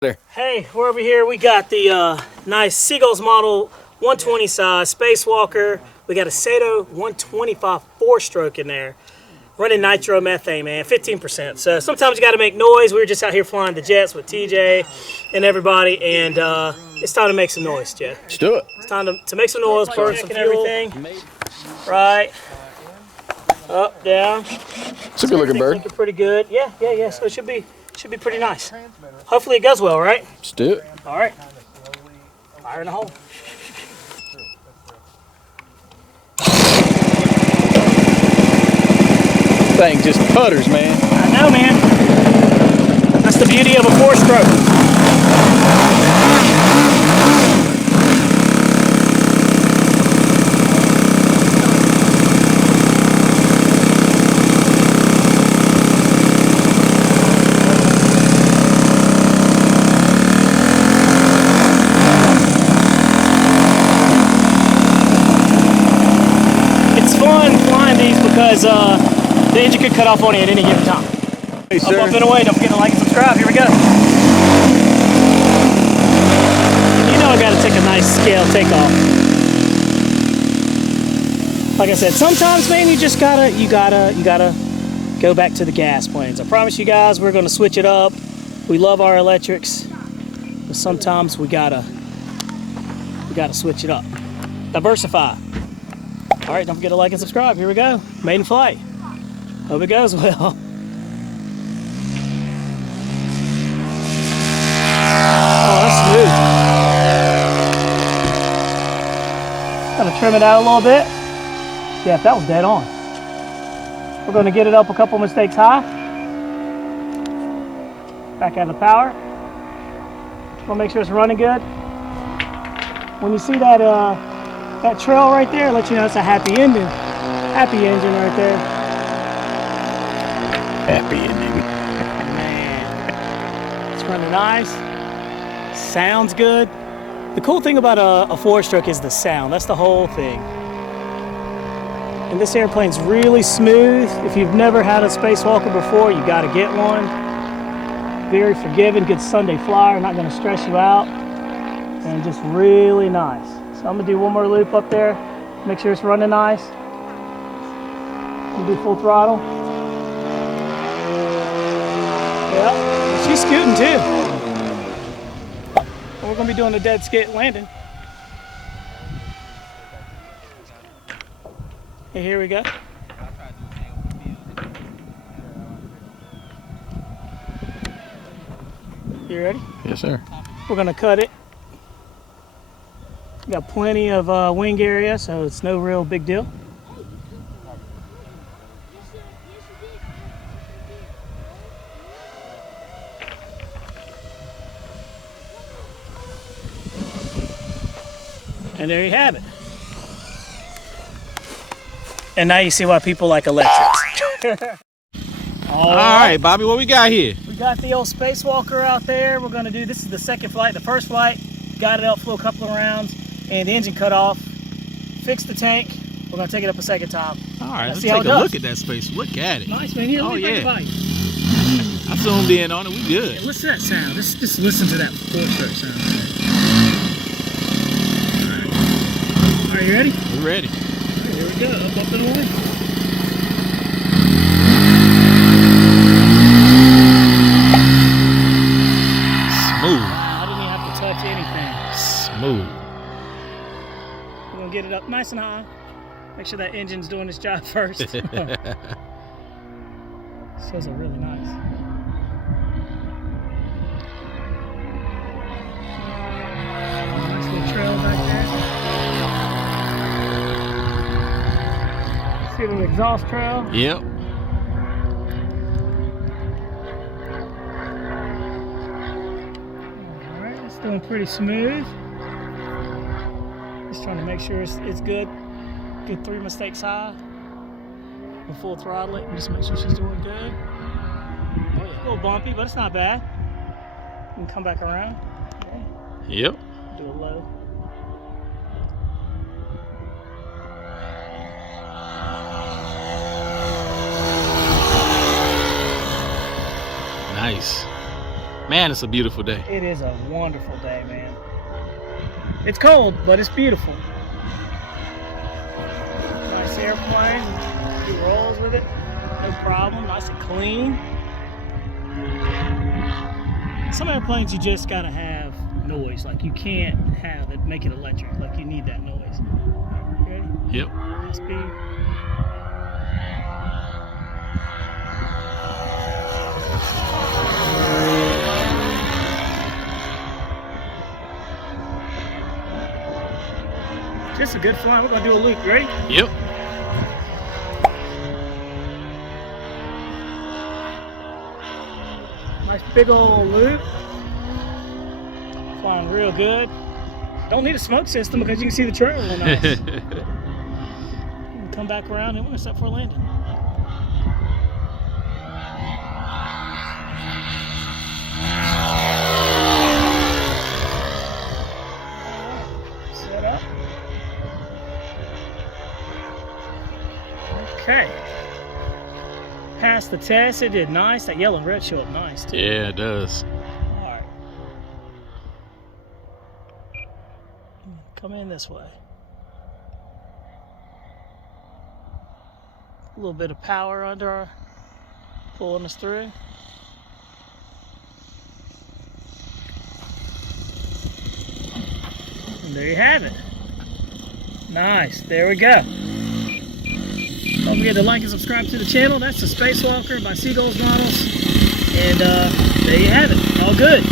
Hey, we're over here. We got the nice Seagulls model 120 size Spacewalker. We got a Sato 125 4-stroke in there. Running nitromethane, man, 15%. So sometimes you got to make noise. We were just out here flying the jets with TJ and everybody, and it's time to make some noise, Jeff. Let's do it. It's time to make some noise, burn some fuel. Everything. Right. Up, down. It's a good looking bird. Looking pretty good. Yeah. So it should be pretty nice. Hopefully it goes well, right? Let's do it. All right. Fire in the hole. Thing just putters, man. I know, man. That's the beauty of a 4-stroke. It's fun flying these because the engine could cut off on you at any given time. Hey, sir. Up and away. Don't forget to like and subscribe. Here we go. You know I got to take a nice scale takeoff. Like I said, sometimes, man, you gotta go back to the gas planes. I promise you guys, we're gonna switch it up. We love our electrics, but sometimes we gotta switch it up. Diversify. All right, don't forget to like and subscribe. Here we go. Maiden flight. Hope it goes well. Oh, that's smooth. Gonna trim it out a little bit. Yeah, that was dead on. We're gonna get it up a couple mistakes high. Back out of the power. We'll make sure it's running good. When you see that that trail right there, let you know it's a happy engine. Happy engine right there. Happy ending. Man, it's running nice. Sounds good. The cool thing about a 4-stroke is the sound. That's the whole thing. And this airplane's really smooth. If you've never had a Spacewalker before, you got to get one. Very forgiving, good Sunday flyer. Not going to stress you out, and just really nice. So I'm gonna do one more loop up there. Make sure it's running nice. Do full throttle. Yeah, she's scooting too. We're gonna be doing a dead skit landing. Okay, here we go. You ready? Yes, sir. We're gonna cut it. Got plenty of wing area, so it's no real big deal. And there you have it. And now you see why people like electrics. All right, Bobby, what we got here? We got the old Spacewalker out there. We're gonna do, this is the second flight. The first flight, got it up, flew a couple of rounds, and the engine cut off. Fixed the tank. We're gonna take it up a second time. All right, let's see take how a it look at that space. Look at it. Nice, man. Here, let me bring it by you. I zoomed in on it. We good. Yeah, listen to that sound. Just listen to that 4-stroke sound. All right, you ready? We're ready. Right, here we go. Up and away. Smooth. I didn't even have to touch anything. Smooth. We're gonna get it up nice and high. Make sure that engine's doing its job first. So it's really nice. Nice little trail back there. See the exhaust trail? Yep. Alright, it's doing pretty smooth. Just trying to make sure it's good. Good 3 mistakes high. We'll full throttle it and just make sure she's doing good. Oh, yeah. A little bumpy, but it's not bad. We can come back around. Okay. Yep. Do a low. Nice. Man, it's a beautiful day. It is a wonderful day, man. It's cold, but it's beautiful. Nice airplane. He rolls with it. No problem. Nice and clean. Some airplanes you just gotta have noise. Like you can't have it, make it electric. Like you need that noise. Ready? Yep. Speed. Just a good flying. We're gonna do a loop. You ready? Yep. Nice big old loop. Flying real good. Don't need a smoke system because you can see the trail real nice. Come back around and we're gonna set for a landing. Set up. Okay. Passed the test. It did nice. That yellow and red show up nice too. Yeah, it does. All right. Come in this way. A little bit of power under our pulling us through. And there you have it. Nice. There we go. Don't forget to like and subscribe to the channel. That's the Spacewalker by Seagulls Models. And there you have it. All good.